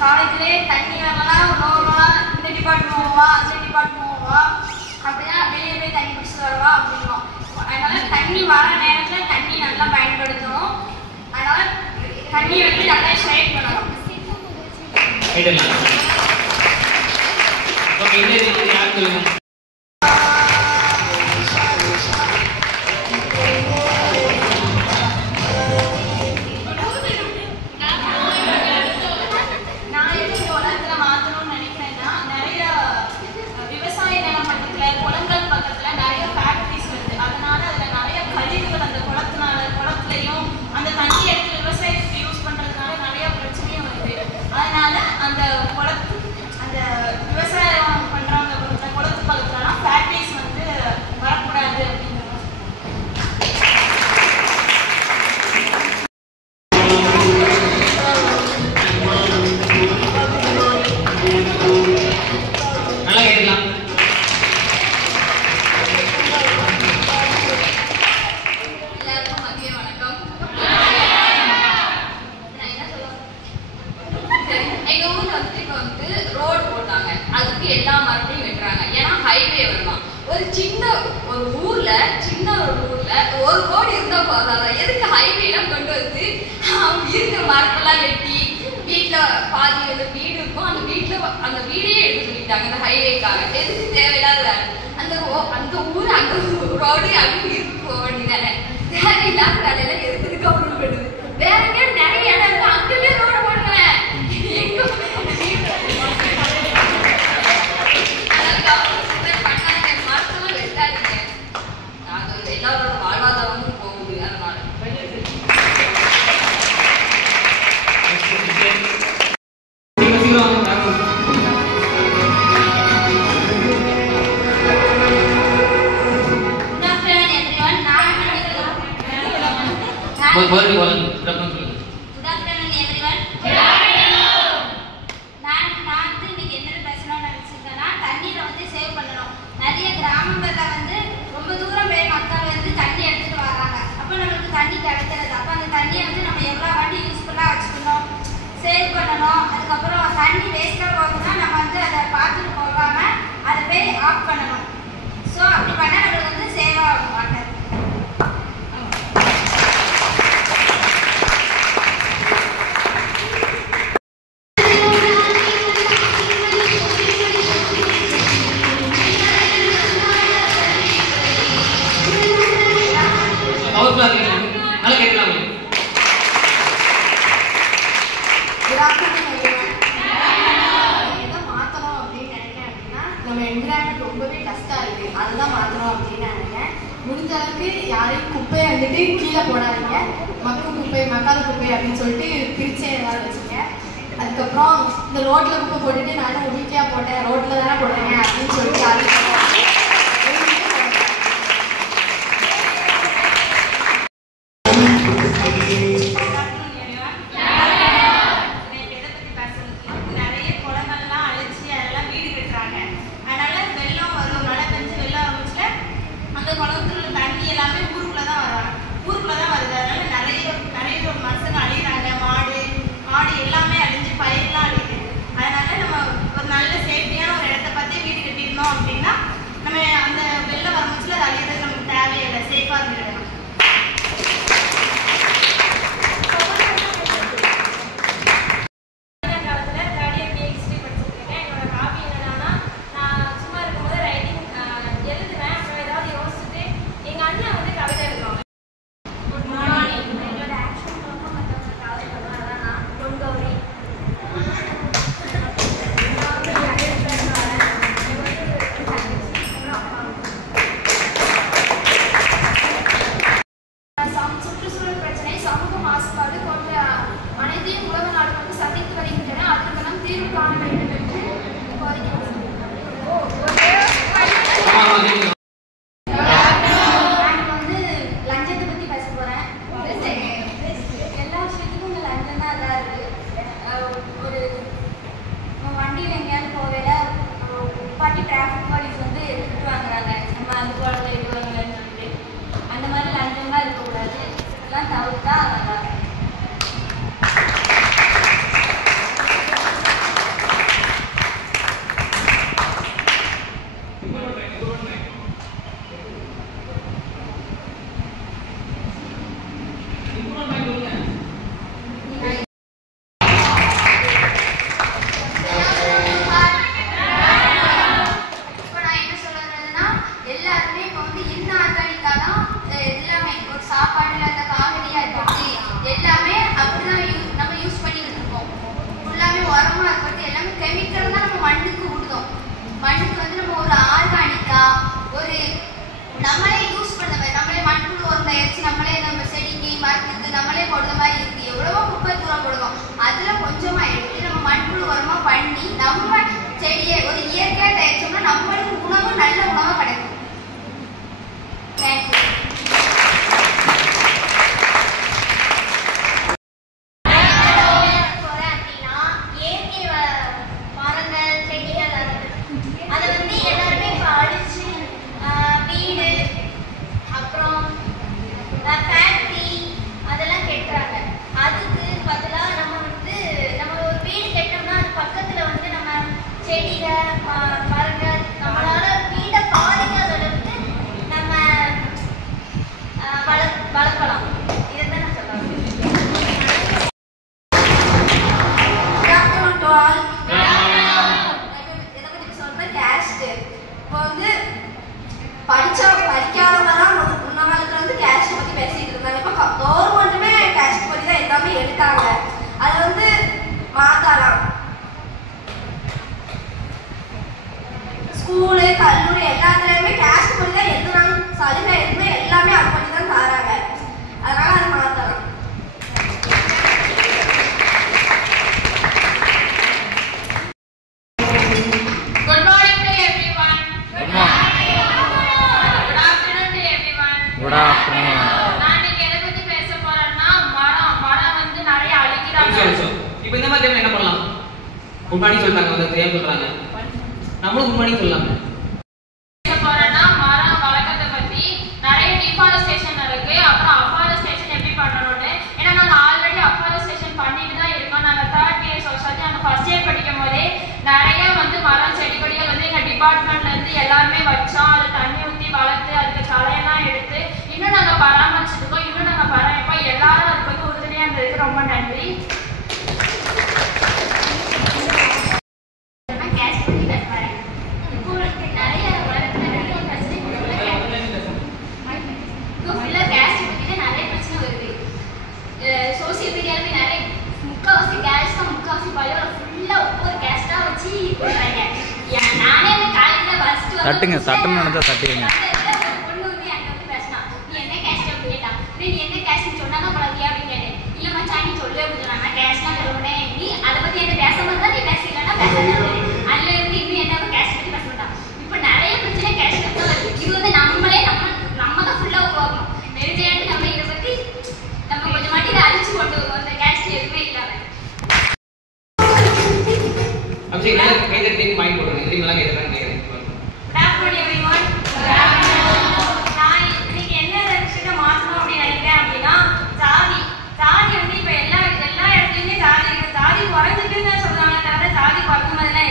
காலேஜ்லேயே தண்ணி வரலாம் போவா, இந்த டிபார்ட்மெண்ட் போவா, அந்த டிபார்ட்மெண்ட் போவா, அப்படிதான் வெளியே போய் தண்ணி பிடிச்சிட்டு வருவா அப்படின்வோம். அதனால தண்ணி வர நேரத்தில் தண்ணி நல்லா பயன்படுத்தணும். அதனால தண்ணியை வந்து நல்லா சேவ் பண்ணணும். ஒரு ரோடு இருந்தா போதாதா, எதுக்கு ஹைவேலாம் கொண்டு வந்து அவங்க இருக்கிற மரத்தெல்லாம் வெட்டி வீட்டுல பாதி வீடு இருக்கும், அந்த வீட்டுல அந்த வீடே எடுக்க சொல்லிட்டாங்க அந்த ஹைவேக்காக. எதுக்கு தேவையில்லாத அந்த ஊர் அந்த ரோடு அங்கே இருக்கு போக வேண்டியதானே. தேவையில்லாத வேலையில எதுக்கு கவர்மெண்ட் பண்ணுது. வேற எங்கேயும் நிறைய இடம் இருக்கு, அங்கேயே ரோடு போடுவேன். மரத்தெல்லாம் வெட்டாதீங்க, அது எல்லாரோட வாழ்வாதாரமும் போகுது. அதனால சேவ் பண்ணணும். அதுக்கப்புறம் தண்ணி வேஸ்ட்டாக போகுதுன்னா நம்ம வந்து அதை பார்த்துட்டு போகாமல் அதை போய் ஆஃப் பண்ணணும். ஸோ அப்படி பண்ணால் நம்மளுக்கு வந்து சேவ் ஆகும் வாட்டர். அதுதான் மாற்றணும் அப்படின்னு நினைக்கிறேன். முடிஞ்ச அளவுக்கு யாரையும் குப்பையை வந்துட்டு கீழே போடாதீங்க. மக்கும் குப்பை மக்காத குப்பை அப்படின்னு சொல்லிட்டு பிரிச்சே எல்லாரும் வச்சுங்க. அதுக்கப்புறம் இந்த ரோட்டில் குப்பை போட்டுட்டு நானும் வீட்டியா போட்டேன், ரோட்டில் தானே போடுறேங்க அப்படின்னு சொல்லிட்டு யாரும் அப்படின்னா செடியை ஒரு இயற்கையாக தயாரிச்சோம்னா நம்மளுக்கு உணவு நல்ல உணவாக கிடைக்கும். தேங்க்யூ. படிக்காதவங்கலாம் முன்ன காலத்துல வந்து கேஷ் பத்தி பேசிட்டு இருந்தாங்க. இப்போ கவர்மெண்ட்டுமே கேஷ் பத்தி தான் எல்லாமே எடுத்தாங்க. அதை வந்து மாத்தலாம். ஸ்கூலு கல்லூரி எல்லாத்துலயுமே கேஷ் பத்தி தான் எதுனாலும் சலுகை எதுவுமே எல்லாமே அது பத்தி தான் தராங்க. அதனால அதை மாத்தலாம். Good afternoon. நான் நீங்க எதை பத்தி பேச போறேன்னா மரம் வந்து நிறைய அழிக்கிறாங்க. இப்போ இந்த மாதிரி டைம்ல என்ன பண்ணலாம்? குட் மார்னிங் சொல்றாங்க, வந்து தெரியாம சொல்றாங்க. நம்மளும் குட் மார்னிங் சொல்லலாம். பேச போறேன்னா மரம் வளர்க்கறத பத்தி நிறைய டிஃபாரஸ்டேஷன் இருக்கு. அப்புறம் அஃபாரஸ்டேஷன் எப்படி பண்ணணும்னு. ஏன்னா நாங்க ஆல்ரெடி அஃபாரஸ்டேஷன் பண்ணிட்டு தான் இருக்கோம். நாங்க 3rd இயர் சொசைட்டி நாங்க ஃபர்ஸ்ட் இயர் படிக்கும் போதே நிறைய வந்து மரம் செடி கொடிகள் வந்து எங்க டிபார்ட்மெண்ட்ல இருந்து எல்லாருமே வச்சோம். அது தண்ணி ஊற்றி வளர்த்து அதுக்கு களையெல்லாம் எடுத்து இன்னும் நாங்க பராமரிச்சிருக்கோம். இன்னும் நாங்க பராமரிப்போம். எல்லாரும் அதுக்கு வந்து உறுதுணையா இருந்ததுக்கு ரொம்ப நன்றி. சோசியல் மீடியாலுமே நிறைய முக்கால்வாசி கேஸ் தான், முக்கால்வாசி பயோல ஃபுல்லா ஒவ்வொரு கேஸ்டா வச்சு போடுறாங்க. நானே காலையில ஃபர்ஸ்ட் தட்டுங்க, தட்டுன்னு நினைச்சா தட்டுங்க. பொண்ணு வந்து என்கிட்ட வந்து பேசினா, நீ என்ன கேஸ்ட் அப்படின்னு கேட்டா. நீ என்ன கேஸ்ட்னு சொன்னா தான் பழகியா அப்படின்னு கேட்டேன். இல்ல மச்சான் நீ சொல்லு அப்படின்னு சொன்னா. நான் கேஸ்ட்லாம் சொல்லுவேன். நீ அதை பத்தி என்ன பேசும்போது தான் நீ பேசலன்னா பேசலாம். அதுல இருந்து இன்னும் என்ன கேஸ்ட் பத்தி பேச மாட்டான். இப்போ நிறைய பிரச்சனை கேஸ்ட் தான் வருது. இது வந்து நம்மளே நம்ம தான் ஃபுல்லா உருவாக்கணும். நெருஞ்சாட்டு நம்ம இதை பத்தி நம்ம கொஞ்சம் மட்டும் இதை அழிச்சு கொண்டு வருவோம். அந்த கேஸ்ட் எதுவுமே இல்லாம. அப்படி நல்லா கைதட்டி மைண்ட் போடுங்க. இது நல்லா கைதட்டா நினைக்கிறேன். Good everyone. நான் இன்னைக்கு என்ன விஷயத்தை மாற்றணும் அப்படின்னு நினைக்கிறேன் அப்படின்னா ஜாதி வந்து இப்போ எல்லா இடத்துலையுமே ஜாதி இருக்கு. ஜாதி குறைஞ்சிட்டுன்னு தான் சொல்றாங்க, தவிர ஜாதி குறைஞ்ச மாதிரிலாம்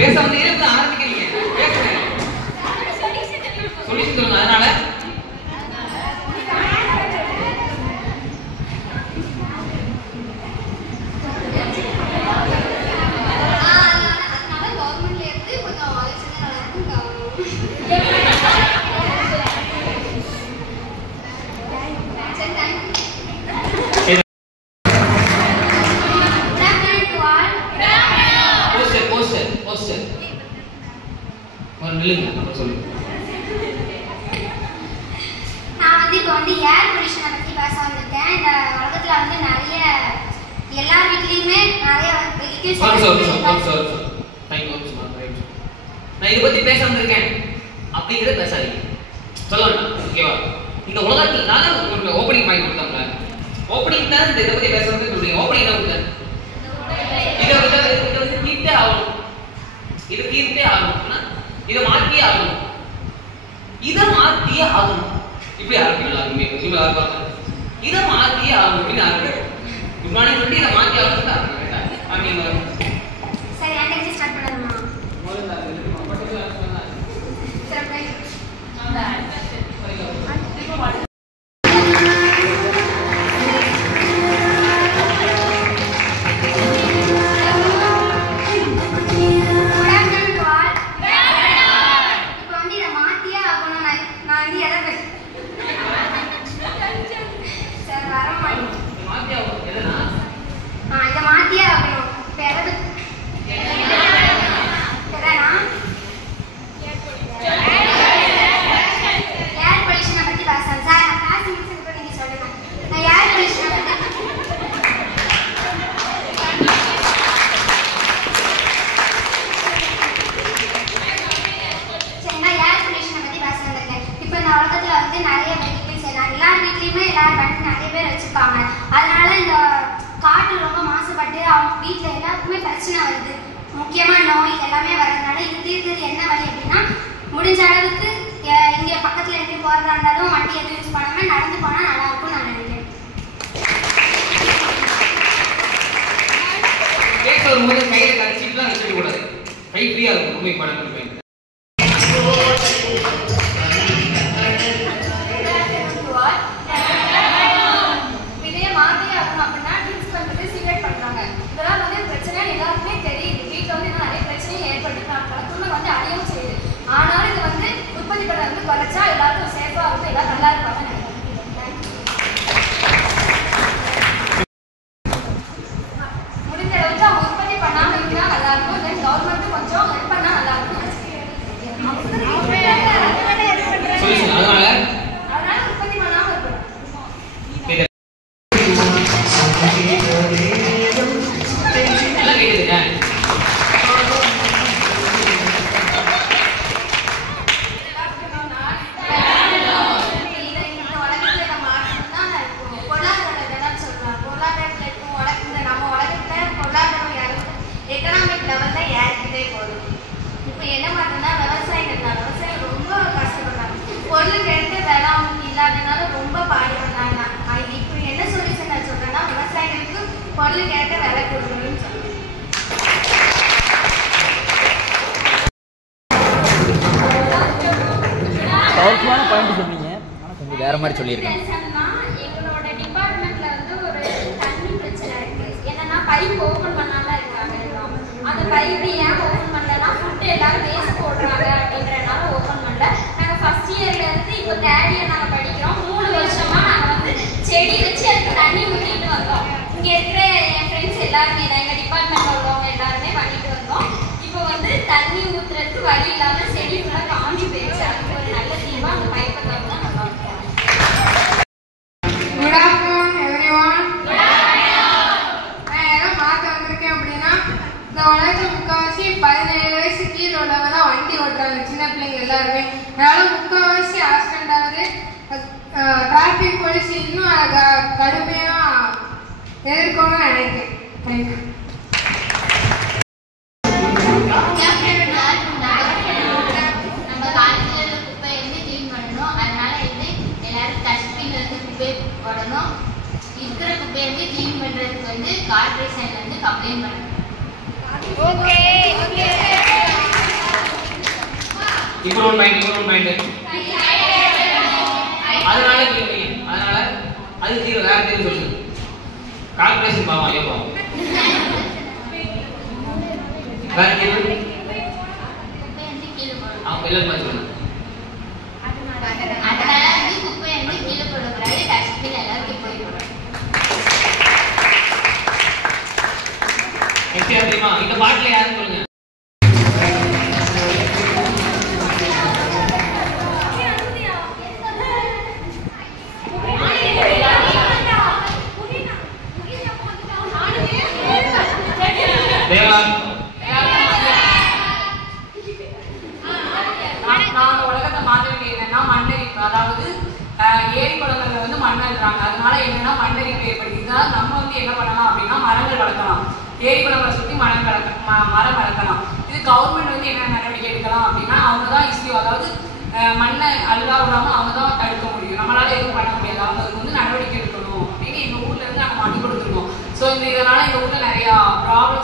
பேச வந்து ஆரம்பிக்கிறீங்க பேசுங்க சொல்யூஷன் சொல்லுங்க. அதனால கவர்மெண்ட்ல இருந்து கொஞ்சம் ஆலோசனை நல்லா இருக்கும். சரி, தேங்க்யூ. போஸ்டர் ஒரு நில்லுங்க அப்புறம் சொல்லுங்க. நான் வந்து இப்போ வந்து ஏர் பொல்யூஷனை பற்றி பேச வந்திருக்கேன். இந்த உலகத்தில் வந்து நிறைய எல்லா வீட்லேயுமே நிறைய வெஹிக்கிள்ஸ். நான் இதை பற்றி பேச வந்திருக்கேன் அப்படிங்கிறத பேசாதீங்க, சொல்ல வேண்டாம். ஓகேவா? இந்த உலகத்தில் நான் உங்களுக்கு ஓப்பனிங் பாயிண்ட் கொடுத்தாங்க. ஓப்பனிங் தான் இதை பற்றி பேச வந்து சொல்றீங்க. ஓப்பனிங் தான் கொடுத்தேன். இதை வந்து தீர்த்தே ஆகணும். இதை தீர்த்தே ஆகணும்னா இதை மாற்றியே ஆகணும். இதை மாற்றியே ஆகணும். இப்படி ஆரம்பிக்கலாம். இதை மாற்றியே ஆகணும் அப்படின்னு ஆரம்பிக்கும். குட் மார்னிங் சொல்லி இதை மாற்றி ஆகணும் அப்படின்னு சரி, அன்றைக்கு ஸ்டார்ட் பண்ணணுமா? சரி, அதனால இந்த காற்று ரொம்ப மாசுபட்டு அவங்க வீட்டில் எல்லாருக்குமே பிரச்சனை வருது. முக்கியமாக நோய் எல்லாமே வர்றதுனால இது தீர்க்கிறது என்ன வழி அப்படின்னா, முடிஞ்ச அளவுக்கு இங்கே பக்கத்தில் எப்படி போகிறதா இருந்தாலும் வண்டி எதுவும் யூஸ் பண்ணாமல் நடந்து போனால் நல்லா இருக்கும்னு நான் நினைக்கிறேன். கேட்க வரும்போது கையில கடிச்சிட்டுலாம் வச்சுக்க கூடாது. கை ஃப்ரீயா இருக்கும். ரொம்ப இம்பார்ட்டன்ட் பாயிண்ட். ஆனாலும் இது வந்து உற்பத்தி பண்ண வந்து குறைச்சா எல்லாருக்கும் சேஃபா இருக்கும், எல்லாரும் நல்லா இருப்பாங்க. முடிஞ்ச அளவுக்கு அவங்க உற்பத்தி பண்ணாம இருந்தா நல்லா இருக்கும். தென் கவர்மெண்ட் கொஞ்சம் ஹெல்ப் பண்ணா நல்லா இருக்கும். அதனால உற்பத்தி பண்ணாம இருக்கணும். பொருளுக்கு எடுத்து வேலை இல்லாதனால ரொம்ப பாடுபடுறாங்க. இப்படி என்ன சொல்யூஷன் நான் சொல்றேன்னா, விவசாயிகளுக்கு பொருளுக்கு ஏற்ற விலை கொடுக்கணும்னு சொல்றேன். பவர்ஃபுல்லான பாயிண்ட் சொன்னீங்க, ஆனால் கொஞ்சம் வேற மாதிரி சொல்லியிருக்கேன். எங்களோட டிபார்ட்மெண்ட்ல வந்து ஒரு தண்ணி பிரச்சனை இருக்கு. என்னன்னா பைப் ஓபன் பண்ணாம இருக்காங்க. அந்த பைப் ஏன் ஓபன் பண்ணலன்னா, ஃபுட் எல்லாரும் வேஸ்ட் போடுறாங்க அப்படின்றனால ஓபன் பண்ணல. நாங்க ஃபர்ஸ்ட் இயர்ல இருந்து இப்போ தேர்ட் இயர் நாங்க படிக்கிறோம். 3 வருஷமா நாங்க வந்து செடி வச்சு அதுக்கு தண்ணி ஊற்றிட்டு வந்தோம். இங்க இருக்கிற என் ஃப்ரெண்ட்ஸ் எல்லாருமே, எங்க டிபார்ட்மெண்ட்ல உள்ளவங்க எல்லாருமே பண்ணிட்டு வந்தோம். இப்போ வந்து தண்ணி ஊத்துறதுக்கு வழி இல்லாம செடி ஃபுல்லா காஞ்சி போயிடுச்சு. அதுக்கு ஒரு நல்ல தீர்வா அந்த பைப்பை தான் நல்லா இருக்கும். Good afternoon, everyone. நான் எதை பார்க்க வந்திருக்கேன் அப்படின்னா, இந்த உலகத்தில் முக்கால்வாசி 17 வயசு கீழே உள்ளவங்க தான் வண்டி ஓட்டுறாங்க, சின்ன பிள்ளைங்க எல்லாருமே. அதனால முக்கால்வாசி ஆக்சிடென்ட் ஆகுது. டிராஃபிக் போலீஸ் இன்னும் அதை கடுமையாக எதிர்க்கணும்னு நினைக்கிறேன். தேங்க்யூ. நம்ம காலத்துல குப்பை வந்து கிளீன் பண்ணணும். அதனால வந்து எல்லாரும் டஸ்ட்பின் வந்து குப்பை போடணும். இருக்கிற குப்பையை வந்து கிளீன் பண்றதுக்கு வந்து கார்பரேஷன்ல இருந்து கம்ப்ளைண்ட் பண்ணணும். ஓகே. இப்போ ஒரு பாயிண்ட் அதனால கேளுங்க. அதனால அது தீர்வு வேற தீர்வு சொல்லுங்க. கால்குலேஷன் பாவம் ஐயோ பாவம். வேற தீர்வு அவங்க எல்லாரும் சொல்லுங்க. அதனால வந்து குப்பை வந்து கீழே போடக்கூடாது, டஸ்ட்பின் எல்லாருக்கும் போய் போடணும். தெரியுமா இந்த பாட்டுல யாரும் சொல்லுங்க. நாங்க உலகத்தை மாற்ற வேண்டியது என்னன்னா மண்ணரிப்பு. அதாவது ஏரி குளங்கள்ல வந்து மண் அள்ளுறாங்க. அதனால என்னன்னா மண்ணரிப்பு ஏற்படுது. நம்ம வந்து என்ன பண்ணலாம் அப்படின்னா மரங்கள் வளர்க்கலாம். ஏரி குளங்களை சுற்றி மரம் வளர்க்கலாம். இது கவர்மெண்ட் வந்து என்ன நடவடிக்கை எடுக்கலாம் அப்படின்னா அவங்க தான் இஸ்யூ, அதாவது மண்ணை அழுகா விடாம அவங்க தான் தடுக்க முடியும். நம்மளால எதுவும் பண்ண முடியாது. அவங்களுக்கு வந்து நடவடிக்கை எடுக்கணும் அப்படின்னு எங்க ஊர்ல இருந்து நாங்கள் மனு கொடுத்துருக்கோம். ஸோ இதனால எங்க ஊர்ல நிறைய ப்ராப்ளம்